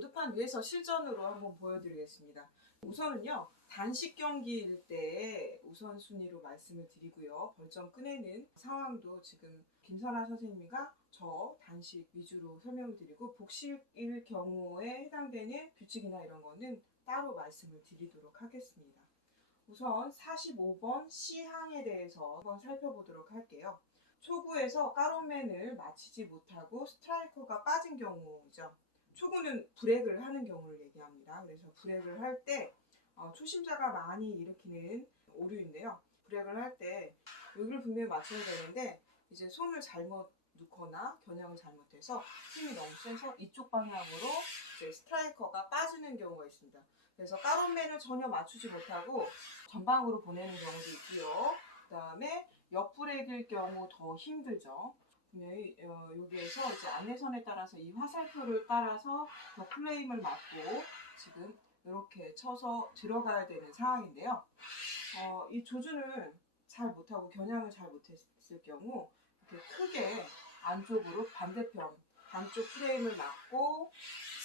보드판 위에서 실전으로 한번 보여드리겠습니다. 우선은요, 단식 경기일 때 우선순위로 말씀을 드리고요. 벌점 꺼내는 상황도 지금 김선아 선생님과 저 단식 위주로 설명을 드리고, 복식일 경우에 해당되는 규칙이나 이런 거는 따로 말씀을 드리도록 하겠습니다. 우선 45번 C항에 대해서 한번 살펴보도록 할게요. 초구에서 까로맨을 맞히지 못하고 스트라이커가 빠진 경우죠. 초구는 브렉을 하는 경우를 얘기합니다. 그래서 브렉을 할 때 초심자가 많이 일으키는 오류인데요. 브렉을 할 때 여기를 분명히 맞춰야 되는데 이제 손을 잘못 놓거나 겨냥을 잘못해서 힘이 너무 세서 이쪽 방향으로 이제 스트라이커가 빠지는 경우가 있습니다. 그래서 까론맨을 전혀 맞추지 못하고 전방으로 보내는 경우도 있고요. 그 다음에 옆브렉일 경우 더 힘들죠. 여기에서 이제 안내선에 따라서 이 화살표를 따라서 더 플레임을 맞고 지금 이렇게 쳐서 들어가야 되는 상황인데요. 이 조준을 잘 못하고 겨냥을 잘 못했을 경우 이렇게 크게 안쪽으로 반쪽 프레임을 맞고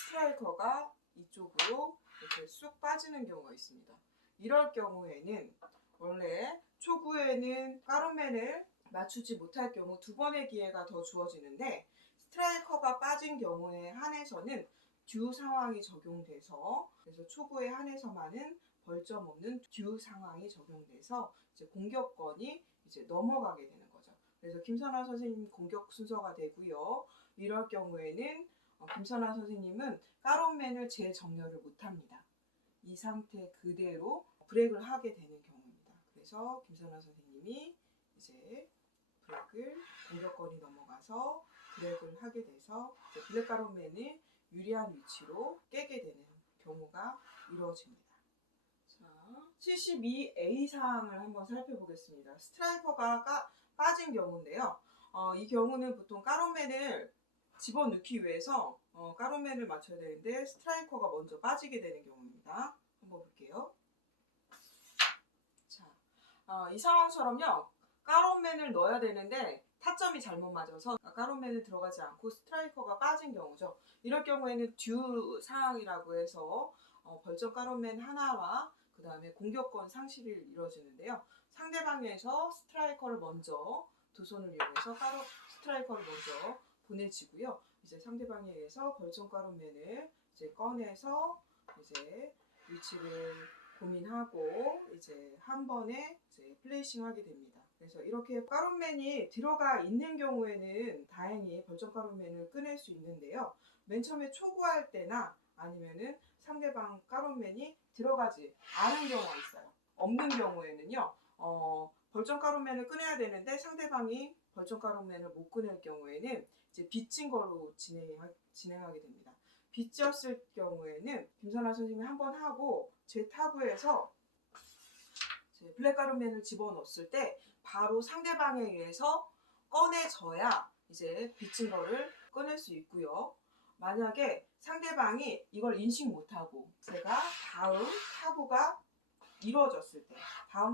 스트라이커가 이쪽으로 이렇게 쑥 빠지는 경우가 있습니다. 이럴 경우에는 원래 초구에는 까론맨을 맞추지 못할 경우 2번의 기회가 더 주어지는데 스트라이커가 빠진 경우에 한해서는 듀 상황이 적용돼서 그래서 초구에 한해서만은 벌점 없는 듀 상황이 적용돼서 이제 공격권이 이제 넘어가게 되는 거죠. 그래서 김선아 선생님 공격 순서가 되고요. 이럴 경우에는 김선아 선생님은 까론맨을 재정렬을 못합니다. 이 상태 그대로 브렉을 하게 되는 경우입니다. 그래서 김선아 선생님이 이제 브렉을 공격권이 넘어가서 브렉을 하게 돼서 이제 블랙 까론맨을 유리한 위치로 깨게 되는 경우가 이루어집니다. 자, 72A 사항을 한번 살펴보겠습니다. 스트라이커가 빠진 경우인데요. 이 경우는 보통 까론맨을 집어넣기 위해서 까론맨을 맞춰야 되는데 스트라이커가 먼저 빠지게 되는 경우입니다. 한번 볼게요. 자, 이 상황처럼요. 까론맨을 넣어야 되는데 타점이 잘못 맞아서 까론맨을 들어가지 않고 스트라이커가 빠진 경우죠. 이럴 경우에는 듀 상황이라고 해서 벌점 까론맨 하나와 그 다음에 공격권 상실이 이루어지는데요. 상대방에서 스트라이커를 먼저 두 손을 이용해서 스트라이커를 먼저 보내지고요. 이제 상대방에 의해서 벌점 까론맨을 이제 꺼내서 이제 위치를 고민하고 이제 한 번에 이제 플레이싱하게 됩니다. 그래서 이렇게 까론맨이 들어가 있는 경우에는 다행히 벌점 까론맨을 꺼낼 수 있는데요. 맨 처음에 초구할 때나 아니면은 상대방 까론맨이 들어가지 않은 경우가 있어요. 없는 경우에는요. 벌점 까론맨을 꺼내야 되는데 상대방이 벌점 까론맨을 못 꺼낼 경우에는 이제 빚진 걸로 진행하게 됩니다. 빚졌을 경우에는 김선아 선생님이 한번 하고 제 타구에서 블랙 까론맨을 집어넣었을 때 바로 상대방에 의해서 꺼내져야 이제 빚진 거를 꺼낼 수 있고요. 만약에 상대방이 이걸 인식 못하고 제가 다음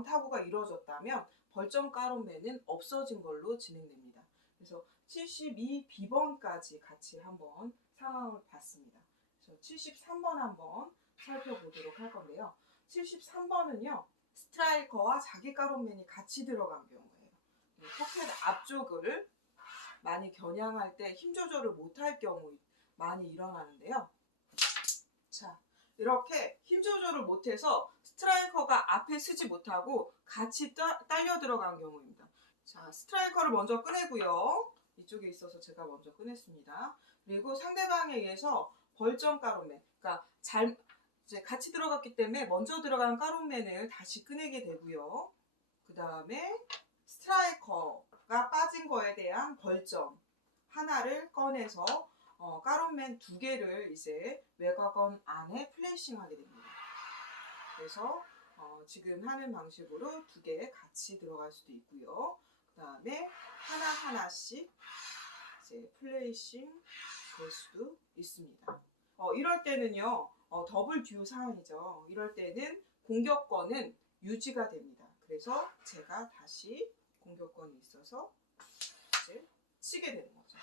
타구가 이루어졌다면 벌점 까론맨은 없어진 걸로 진행됩니다. 그래서 72B번까지 같이 한번 상황을 봤습니다. 그래서 73번 한번 살펴보도록 할 건데요. 73번은요. 스트라이커와 자기 까론맨이 같이 들어간 경우예요. 포켓 앞쪽을 많이 겨냥할 때 힘 조절을 못할 경우 많이 일어나는데요. 자, 이렇게 힘 조절을 못해서 스트라이커가 앞에 서지 못하고 같이 딸려 들어간 경우입니다. 자, 스트라이커를 먼저 꺼내고요. 이쪽에 있어서 제가 먼저 꺼냈습니다. 그리고 상대방에 의해서 벌점 까론맨, 그러니까 이제 같이 들어갔기 때문에 먼저 들어간 까론맨을 다시 꺼내게 되고요. 그 다음에 스트라이커가 빠진 거에 대한 벌점 하나를 꺼내서 까론맨 2개를 이제 외곽원 안에 플레이싱하게 됩니다. 그래서 지금 하는 방식으로 2개 같이 들어갈 수도 있고요. 그 다음에 하나씩 이제 플레이싱 될 수도 있습니다. 이럴 때는요. 더블 듀 상황이죠. 이럴 때는 공격권은 유지가 됩니다. 그래서 제가 다시 공격권이 있어서 이제 치게 되는 거죠.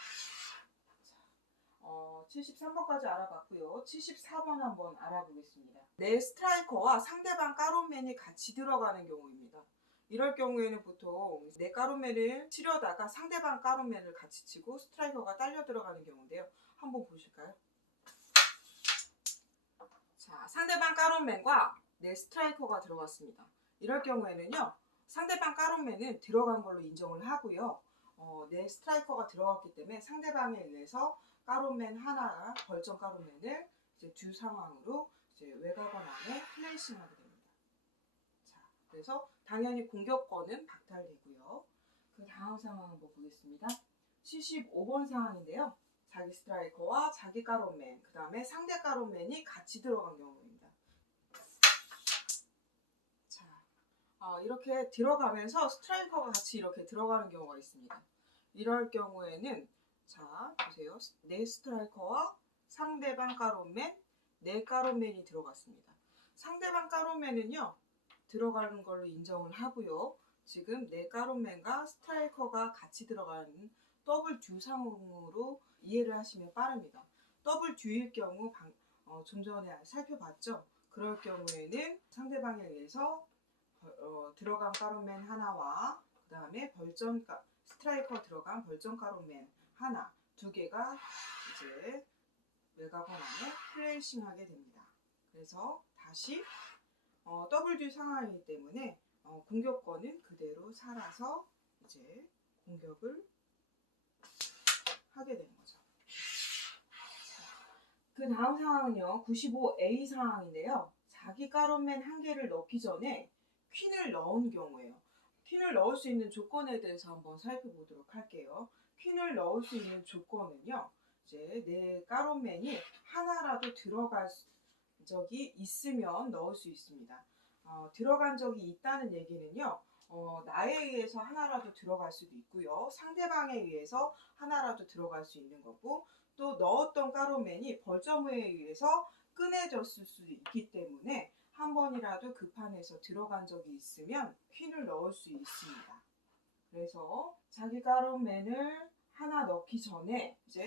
73번까지 알아봤고요. 74번 한번 알아보겠습니다. 내 스트라이커와 상대방 까로맨이 같이 들어가는 경우입니다. 이럴 경우에는 보통 내 까로맨을 치려다가 상대방 까로맨을 같이 치고 스트라이커가 딸려 들어가는 경우인데요. 한번 보실까요? 자, 상대방 까로맨과 내 스트라이커가 들어갔습니다. 이럴 경우에는요, 상대방 까로맨은 들어간 걸로 인정을 하고요. 내 스트라이커가 들어갔기 때문에 상대방에 의해서 까로맨 하나가 벌점 까로맨을 이제 두 상황으로 이제 외곽원 안에 플레이싱하게 됩니다. 자, 그래서 당연히 공격권은 박탈되고요. 그 다음 상황 한번 보겠습니다. 75번 상황인데요. 자기 스트라이커와 자기 까로맨, 그 다음에 상대 까로맨이 같이 들어간 경우입니다. 자, 이렇게 들어가면서 스트라이커가 같이 이렇게 들어가는 경우가 있습니다. 이럴 경우에는 자, 보세요. 내 스트라이커와 상대방 까로맨, 내 까로맨이 들어갔습니다. 상대방 까로맨은요, 들어가는 걸로 인정을 하고요. 지금 내 까로맨과 스트라이커가 같이 들어가는 더블 듀 상황으로 이해를 하시면 빠릅니다. 더블 듀일 경우 좀 전에 살펴봤죠. 그럴 경우에는 상대방에 의해서 들어간 까로맨 하나와 그 다음에 스트라이커 들어간 벌점 까로맨 하나, 두 개가 이제 외곽원 안에 플레이싱하게 됩니다. 그래서 다시 더블 듀 상황이기 때문에 공격권은 그대로 살아서 이제 공격을 하게 되는 거죠. 그 다음 상황은요, 95A 상황인데요. 자기 까로맨 한 개를 넣기 전에 퀸을 넣은 경우예요. 퀸을 넣을 수 있는 조건에 대해서 한번 살펴보도록 할게요. 퀸을 넣을 수 있는 조건은요, 이제 내 까로맨이 하나라도 들어갈 적이 있으면 넣을 수 있습니다. 들어간 적이 있다는 얘기는요, 나에 의해서 하나라도 들어갈 수도 있고요. 상대방에 의해서 하나라도 들어갈 수 있는 거고, 또 넣었던 까로맨이 벌점에 의해서 꺼내졌을 수도 있기 때문에 한 번이라도 그 판에서 들어간 적이 있으면 퀸을 넣을 수 있습니다. 그래서 자기 까로맨을 하나 넣기 전에 이제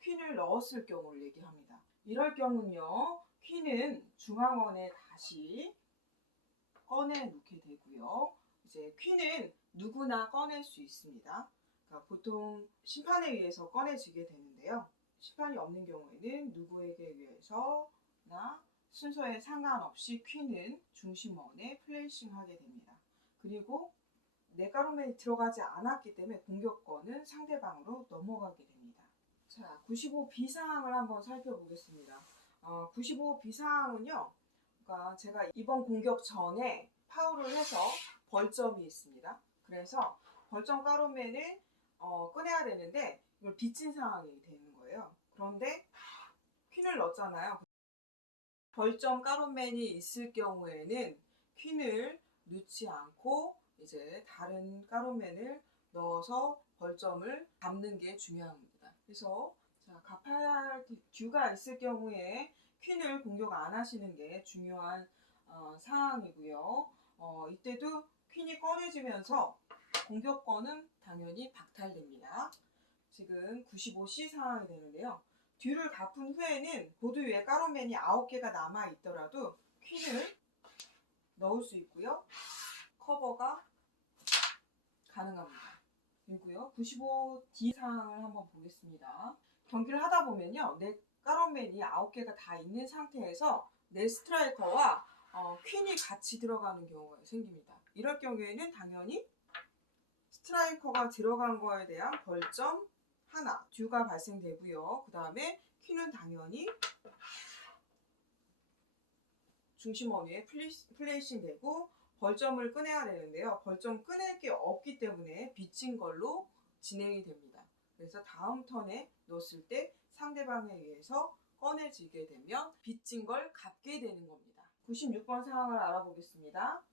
퀸을 넣었을 경우를 얘기합니다. 이럴 경우는요, 퀸은 중앙원에 다시 꺼내 놓게 되고요. 이제 퀸은 누구나 꺼낼 수 있습니다. 그러니까 보통 심판에 의해서 꺼내지게 되는데요. 심판이 없는 경우에는 누구에게 의해서나 순서에 상관없이 퀸은 중심원에 플레이싱하게 됩니다. 그리고 내 까로맨이 들어가지 않았기 때문에 공격권은 상대방으로 넘어가게 됩니다. 자, 95B 상황을 한번 살펴보겠습니다. 95B 상황은요, 그러니까 제가 이번 공격 전에 파울을 해서 벌점이 있습니다. 그래서 벌점 까로맨을 꺼내야 되는데 이걸 빚진 상황이 되는 거예요. 그런데 퀸을 넣었잖아요. 벌점 까로맨이 있을 경우에는 퀸을 넣지 않고 이제 다른 까로맨을 넣어서 벌점을 잡는 게 중요합니다. 그래서 자, 갚아야 할 듀가 있을 경우에 퀸을 공격 안 하시는 게 중요한 상황이고요. 이때도 퀸이 꺼내지면서 공격권은 당연히 박탈됩니다. 지금 95C 상황이 되는데요. 듀를 갚은 후에는 보드 위에 까로맨이 9개가 남아있더라도 퀸을 넣을 수 있고요. 커버가 가능합니다. 그리고요, 95D 상황을 한번 보겠습니다. 경기를 하다 보면요, 내 까로맨이 9개가 다 있는 상태에서 내 스트라이커와 퀸이 같이 들어가는 경우가 생깁니다. 이럴 경우에는 당연히 스트라이커가 들어간 거에 대한 벌점 하나, 듀가 발생되고요. 그 다음에 퀸은 당연히 중심원 위에 플레이싱 되고 벌점을 꺼내야 되는데요. 벌점 꺼낼 게 없기 때문에 빚진 걸로 진행이 됩니다. 그래서 다음 턴에 넣었을 때 상대방에 의해서 꺼내지게 되면 빚진 걸 갚게 되는 겁니다. 96번 상황을 알아보겠습니다.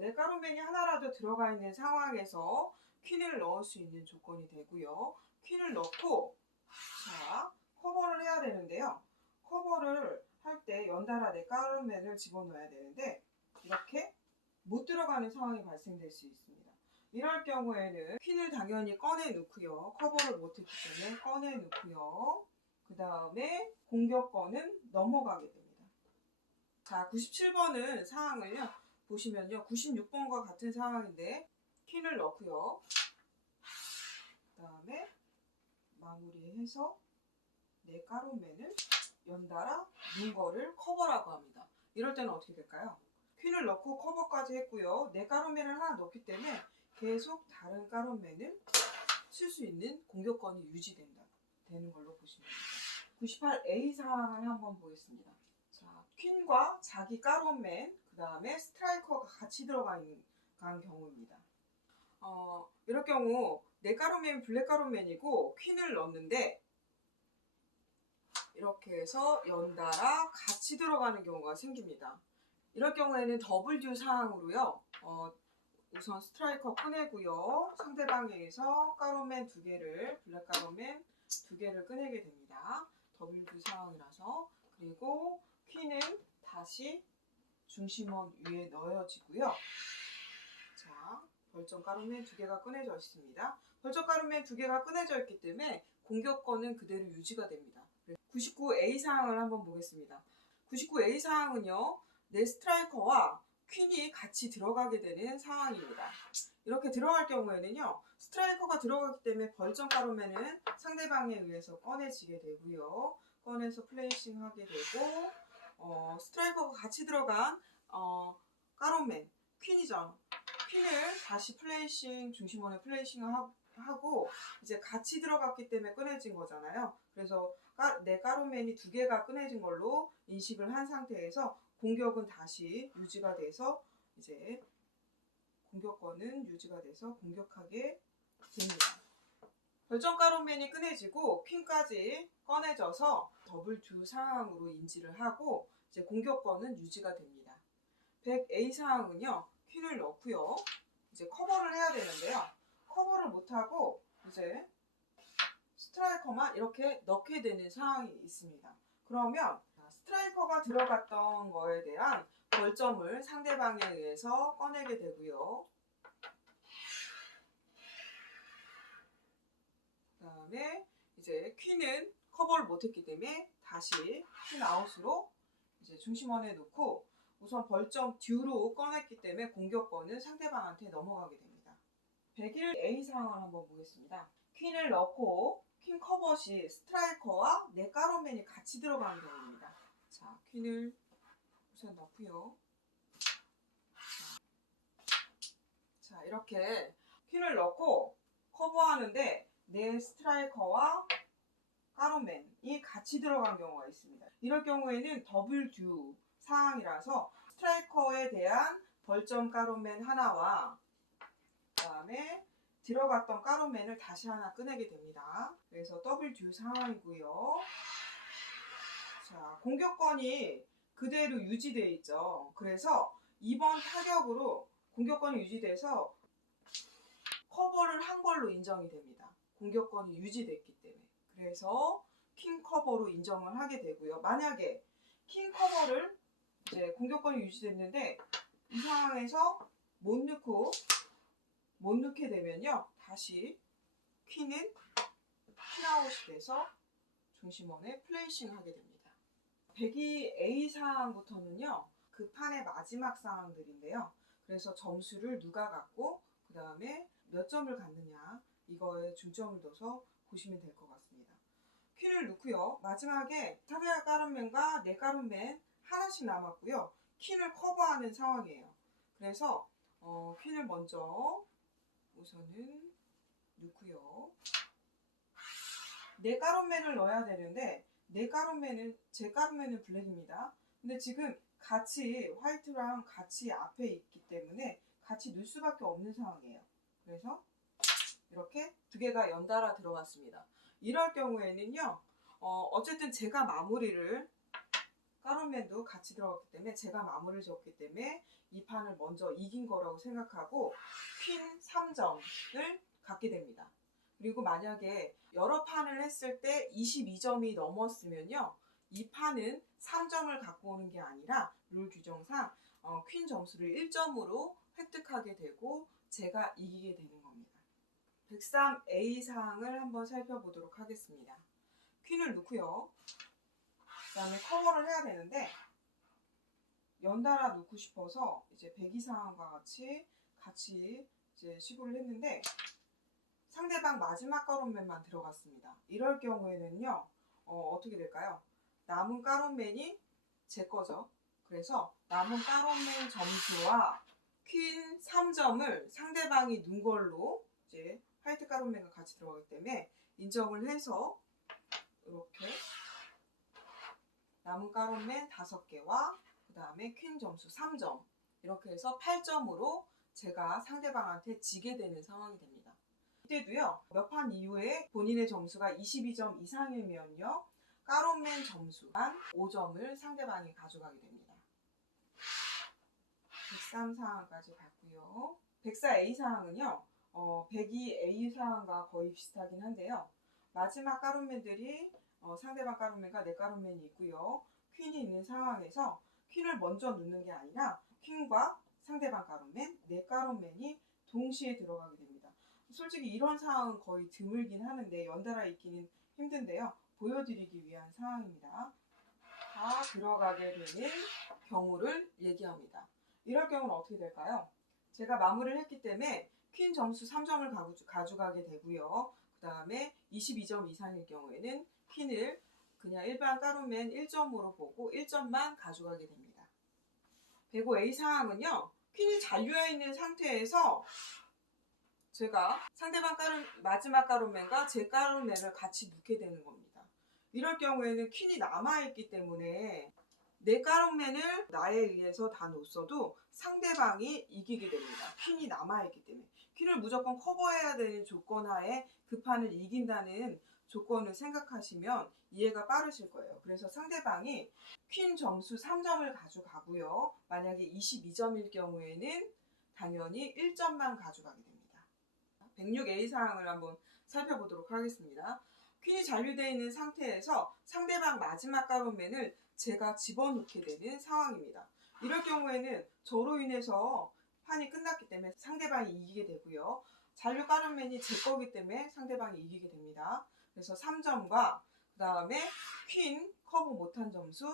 내 까로맨이 하나라도 들어가 있는 상황에서 퀸을 넣을 수 있는 조건이 되고요. 퀸을 넣고 자, 커버를 해야 되는데요. 커버를 할 때 연달아 내 까로맨을 집어넣어야 되는데 이렇게 못 들어가는 상황이 발생될 수 있습니다. 이럴 경우에는 퀸을 당연히 꺼내 놓고요. 커버를 못했기 때문에 꺼내 놓고요. 그 다음에 공격권은 넘어가게 됩니다. 자, 97번은 상황을요. 보시면요. 96번과 같은 상황인데 퀸을 넣고요. 그 다음에 마무리해서 네 가로맨을 연달아 눈 거를 커버라고 합니다. 이럴 때는 어떻게 될까요? 퀸을 넣고 커버까지 했고요. 네 가로맨을 하나 넣기 때문에 계속 다른 가로맨을 칠 수 있는 공격권이 되는 걸로 보시면 됩니다. 98A 상황을 한번 보겠습니다. 자, 퀸과 자기 가로맨, 그 다음에 스트라이커가 같이 들어간 경우입니다. 이럴 경우 네 가로맨 블랙 가로맨이고 퀸을 넣는데 이렇게 해서 연달아 같이 들어가는 경우가 생깁니다. 이럴 경우에는 더블 듀 상황으로요. 우선 스트라이커 꺼내고요. 상대방에 의해서 가로맨 2개를, 블랙 가로맨 2개를 꺼내게 됩니다. 더블 듀 상황이라서. 그리고 퀸은 다시 중심원 위에 넣어지고요. 자, 벌점 가로맨 2개가 꺼내져 있습니다. 벌점 가로맨 2개가 꺼내져 있기 때문에 공격권은 그대로 유지가 됩니다. 99A 상황을 한번 보겠습니다. 99A 상황은요. 내 스트라이커와 퀸이 같이 들어가게 되는 상황입니다. 이렇게 들어갈 경우에는요. 스트라이커가 들어가기 때문에 벌점 가로맨은 상대방에 의해서 꺼내지게 되고요. 꺼내서 플레이싱 하게 되고 스트라이커가 같이 들어간 가로맨, 퀸이죠. 퀸을 다시 플레이싱, 중심원에 플레이싱을 하고 이제 같이 들어갔기 때문에 꺼내진 거잖아요. 그래서 내 가로맨이 2개가 꺼내진 걸로 인식을 한 상태에서 공격은 다시 유지가 돼서 이제 공격권은 유지가 돼서 공격하게 됩니다. 벌점 가로맨이 꺼내지고 퀸까지 꺼내져서 더블 듀 상황으로 인지를 하고 이제 공격권은 유지가 됩니다. 100A 상황은요. 퀸을 넣고요. 이제 커버를 해야 되는데요. 커버를 못하고 이제 스트라이커만 이렇게 넣게 되는 상황이 있습니다. 그러면 스트라이커가 들어갔던 거에 대한 벌점을 상대방에 의해서 꺼내게 되고요. 그 다음에 이제 퀸은 커버를 못했기 때문에 다시 퀸 아웃으로 이제 중심원에 놓고 우선 벌점 듀로 꺼냈기 때문에 공격권은 상대방한테 넘어가게 됩니다. 101A 상황을 한번 보겠습니다. 퀸을 넣고 퀸 커버 시 스트라이커와 네 가로맨이 같이 들어가는 경우입니다. 자, 퀸을 우선 넣고요. 자, 이렇게 퀸을 넣고 커버하는데 네 스트라이커와 가로맨이 같이 들어간 경우가 있습니다. 이럴 경우에는 더블 듀 상황이라서 스트라이커에 대한 벌점 가로맨 하나와 그 다음에 들어갔던 가로맨을 다시 하나 꺼내게 됩니다. 그래서 더블 듀 상황이고요. 자, 공격권이 그대로 유지되어 있죠. 그래서 이번 타격으로 공격권이 유지돼서 커버를 한 걸로 인정이 됩니다. 공격권이 유지됐기 때문에. 그래서 킹 커버로 인정을 하게 되고요. 만약에 킹 커버를 이제 공격권이 유지됐는데 이 상황에서 못 넣게 되면요. 다시 퀸은 퀸아웃이 돼서 중심원에 플레이싱 하게 됩니다. 102A 상황부터는요. 그 판의 마지막 상황들인데요. 그래서 점수를 누가 갖고 그 다음에 몇 점을 갖느냐 이거에 중점을 둬서 보시면 될 것 같습니다. 퀸을 넣고요. 마지막에 상대 가로맨과 네 가로맨 하나씩 남았고요. 퀸을 커버하는 상황이에요. 그래서 퀸을 먼저 우선은 넣고요. 네 가로맨을 넣어야 되는데 제 가로맨은 블랙입니다. 근데 지금 같이 화이트랑 같이 앞에 있기 때문에 같이 넣을 수밖에 없는 상황이에요. 그래서 이렇게 2개가 연달아 들어갔습니다. 이럴 경우에는요. 어쨌든 제가 마무리를 가로맨도 같이 들어갔기 때문에 제가 마무리를 지었기 때문에 이 판을 먼저 이긴 거라고 생각하고 퀸 3점을 갖게 됩니다. 그리고 만약에 여러 판을 했을 때 22점이 넘었으면요. 이 판은 3점을 갖고 오는 게 아니라 룰 규정상 퀸 점수를 1점으로 획득하게 되고 제가 이기게 되는 겁니다. 103A 사항을 한번 살펴보도록 하겠습니다. 퀸을 넣고요. 그 다음에 커버를 해야 되는데 연달아 넣고 싶어서 이제 배기 상황과 같이 이제 시도를 했는데 상대방 마지막 가론맨만 들어갔습니다. 이럴 경우에는요, 어떻게 될까요? 남은 가론맨이 제 거죠. 그래서 남은 가론맨 점수와 퀸 3점을 상대방이 넣은 걸로 이제 화이트 가론맨과 같이 들어가기 때문에 인정을 해서 이렇게 남은 가론맨 5개와 그 다음에 퀸 점수 3점 이렇게 해서 8점으로 제가 상대방한테 지게 되는 상황이 됩니다. 이때도요, 몇 판 이후에 본인의 점수가 22점 이상이면요, 가론맨 점수만 5점을 상대방이 가져가게 됩니다. 103 상황까지 봤고요. 104 A 상황은요, 102 A 상황과 거의 비슷하긴 한데요. 마지막 가론맨들이 상대방 가론맨과 내 가론맨이 있고요. 퀸이 있는 상황에서 퀸을 먼저 넣는 게 아니라 퀸과 상대방 가론맨, 내 가론맨이 동시에 들어가게 됩니다. 솔직히 이런 상황은 거의 드물긴 하는데 연달아 있기는 힘든데요. 보여드리기 위한 상황입니다. 다 들어가게 되는 경우를 얘기합니다. 이럴 경우는 어떻게 될까요? 제가 마무리를 했기 때문에 퀸 점수 3점을 가져가게 되고요. 그 다음에 22점 이상일 경우에는 퀸을 그냥 일반 가론맨 1점으로 보고 1점만 가져가게 됩니다. 105 A 상황은요, 퀸이 잔류해 있는 상태에서 제가 상대방 마지막 가론맨과 제 가론맨을 같이 넣게 되는 겁니다. 이럴 경우에는 퀸이 남아있기 때문에 내 가론맨을 나에 의해서 다 놓았어도 상대방이 이기게 됩니다. 퀸이 남아있기 때문에. 퀸을 무조건 커버해야 되는 조건 하에 그 판을 이긴다는 조건을 생각하시면 이해가 빠르실 거예요. 그래서 상대방이 퀸 점수 3점을 가져가고요. 만약에 22점일 경우에는 당연히 1점만 가져가게 됩니다. 106A 사항을 한번 살펴보도록 하겠습니다. 퀸이 잔류되어 있는 상태에서 상대방 마지막 가론맨을 제가 집어넣게 되는 상황입니다. 이럴 경우에는 저로 인해서 판이 끝났기 때문에 상대방이 이기게 되고요. 잔류 가론맨이 제 거기 때문에 상대방이 이기게 됩니다. 그래서 3점과 그 다음에 퀸 커버 못한 점수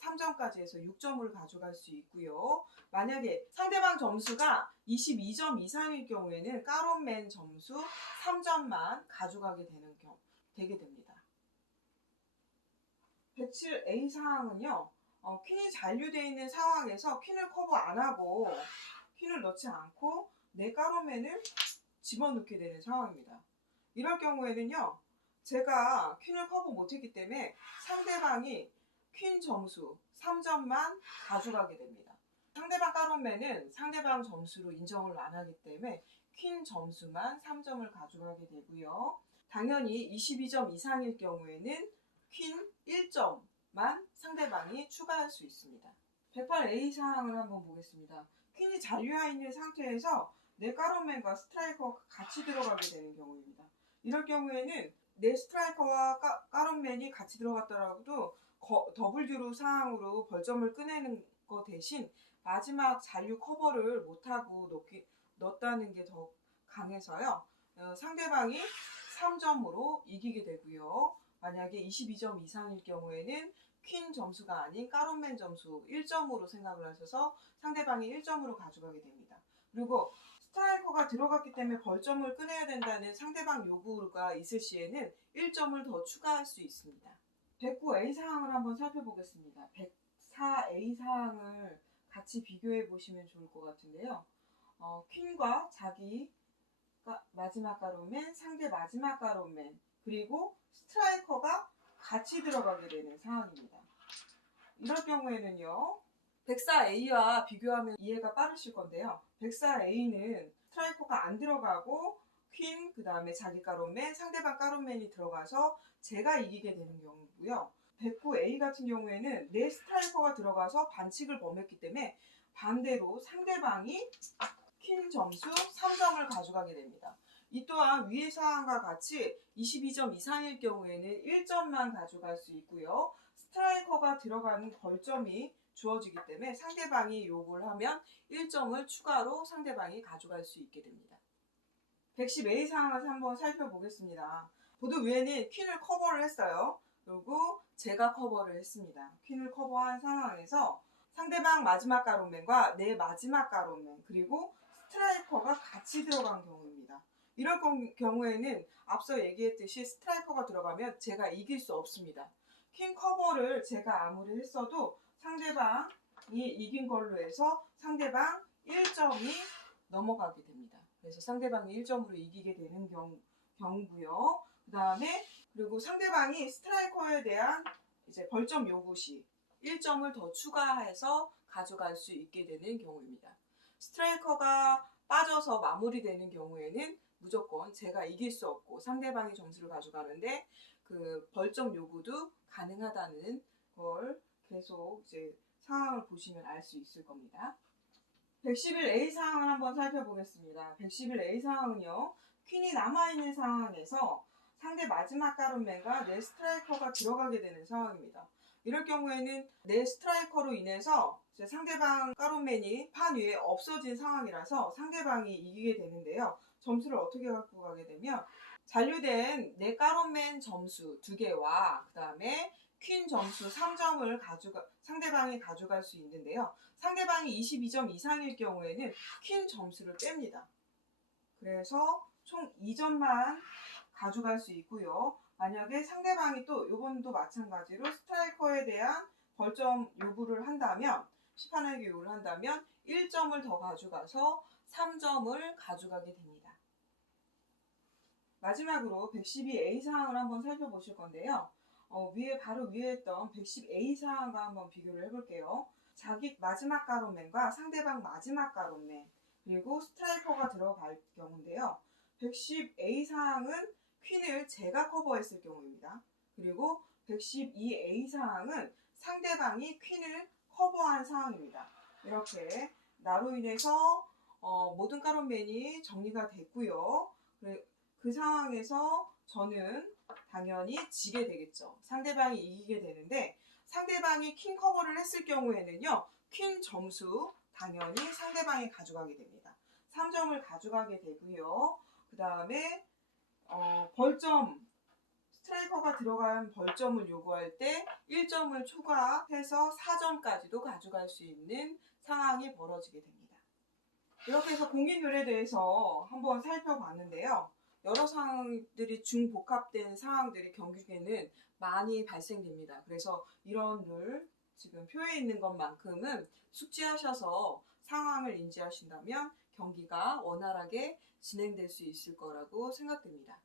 3점까지 해서 6점을 가져갈 수 있고요. 만약에 상대방 점수가 22점 이상일 경우에는 가론맨 점수 3점만 가져가게 되게 됩니다. 107A 상황은요, 퀸이 잔류되어 있는 상황에서 퀸을 커버 안 하고 퀸을 넣지 않고 내 가론맨을 집어넣게 되는 상황입니다. 이럴 경우에는요, 제가 퀸을 커버 못했기 때문에 상대방이 퀸 점수 3점만 가져가게 됩니다. 상대방 가론맨은 상대방 점수로 인정을 안 하기 때문에 퀸 점수만 3점을 가져가게 되고요. 당연히 22점 이상일 경우에는 퀸 1점만 상대방이 추가할 수 있습니다. 108A 상황을 한번 보겠습니다. 퀸이 잔류해 있는 상태에서 내 가론맨과 스트라이커가 같이 들어가게 되는 경우입니다. 이럴 경우에는 내 스트라이커와 가론맨이 같이 들어갔더라도 더블 듀로 상황으로 벌점을 꺼내는 거 대신 마지막 잔류 커버를 못하고 넣었다는 게 더 강해서요. 상대방이 3점으로 이기게 되고요. 만약에 22점 이상일 경우에는 퀸 점수가 아닌 가론맨 점수 1점으로 생각을 하셔서 상대방이 1점으로 가져가게 됩니다. 그리고 스트라이커가 들어갔기 때문에 벌점을 꺼내야 된다는 상대방 요구가 있을 시에는 1점을 더 추가할 수 있습니다. 109A 사항을 한번 살펴보겠습니다. 104A 사항을 같이 비교해 보시면 좋을 것 같은데요. 퀸과 자기 마지막 가론맨, 상대 마지막 가론맨, 그리고 스트라이커가 같이 들어가게 되는 상황입니다. 이럴 경우에는요, 104A와 비교하면 이해가 빠르실 건데요. 104A는 스트라이커가 안 들어가고 퀸, 그 다음에 자기 가론맨, 상대방 가론맨이 들어가서 제가 이기게 되는 경우고요. 109A 같은 경우에는 내 스트라이커가 들어가서 반칙을 범했기 때문에 반대로 상대방이 퀸 점수 3점을 가져가게 됩니다. 이 또한 위의 사항과 같이 22점 이상일 경우에는 1점만 가져갈 수 있고요. 스트라이커가 들어가는 벌점이 주어지기 때문에 상대방이 요구를 하면 1점을 추가로 상대방이 가져갈 수 있게 됩니다. 110A 사항을 한번 살펴보겠습니다. 보드 위에는 퀸을 커버를 했어요. 그리고 제가 커버를 했습니다. 퀸을 커버한 상황에서 상대방 마지막 가로맨과 내 마지막 가로맨 그리고 스트라이커가 같이 들어간 경우입니다. 이럴 경우에는 앞서 얘기했듯이 스트라이커가 들어가면 제가 이길 수 없습니다. 퀸 커버를 제가 아무리 했어도 상대방이 이긴 걸로 해서 상대방 1점이 넘어가게 됩니다. 그래서 상대방이 1점으로 이기게 되는 경우고요. 그 다음에 그리고 상대방이 스트라이커에 대한 이제 벌점 요구 시 1점을 더 추가해서 가져갈 수 있게 되는 경우입니다. 스트라이커가 빠져서 마무리되는 경우에는 무조건 제가 이길 수 없고 상대방이 점수를 가져가는데 그 벌점 요구도 가능하다는 걸 계속 이제 상황을 보시면 알 수 있을 겁니다. 111A 상황을 한번 살펴보겠습니다. 111A 상황은요. 퀸이 남아있는 상황에서 상대 마지막 가로맨과 내 스트라이커가 들어가게 되는 상황입니다. 이럴 경우에는 내 스트라이커로 인해서 상대방 가로맨이 판 위에 없어진 상황이라서 상대방이 이기게 되는데요. 점수를 어떻게 갖고 가게 되면 잔류된 내 가로맨 점수 2개와 그 다음에 퀸 점수 3점을 상대방이 가져갈 수 있는데요. 상대방이 22점 이상일 경우에는 퀸 점수를 뺍니다. 그래서 총 2점만 가져갈 수 있고요. 만약에 상대방이 또 이번도 마찬가지로 스트라이커에 대한 벌점 요구를 한다면 시판하기 요구를 한다면 1점을 더 가져가서 3점을 가져가게 됩니다. 마지막으로 112A 상황을 한번 살펴보실 건데요. 바로 위에 했던 110A 상황과 한번 비교를 해볼게요. 자기 마지막 가로맨과 상대방 마지막 가로맨 그리고 스트라이커가 들어갈 경우인데요. 110A 상황은 퀸을 제가 커버했을 경우입니다. 그리고 112A 상황은 상대방이 퀸을 커버한 상황입니다. 이렇게 나로 인해서 모든 가로맨이 정리가 됐고요. 그 상황에서 저는 당연히 지게 되겠죠. 상대방이 이기게 되는데 상대방이 퀸 커버를 했을 경우에는요. 퀸 점수 당연히 상대방이 가져가게 됩니다. 3점을 가져가게 되고요. 그 다음에 벌점 스트라이커가 들어간 벌점을 요구할 때 1점을 추가해서 4점까지도 가져갈 수 있는 상황이 벌어지게 됩니다. 이렇게 해서 공인룰에 대해서 한번 살펴봤는데요. 여러 상황들이 중복합된 상황들이 경기에는 많이 발생됩니다. 그래서 이런 룰 지금 표에 있는 것만큼은 숙지하셔서 상황을 인지하신다면 경기가 원활하게 진행될 수 있을 거라고 생각됩니다.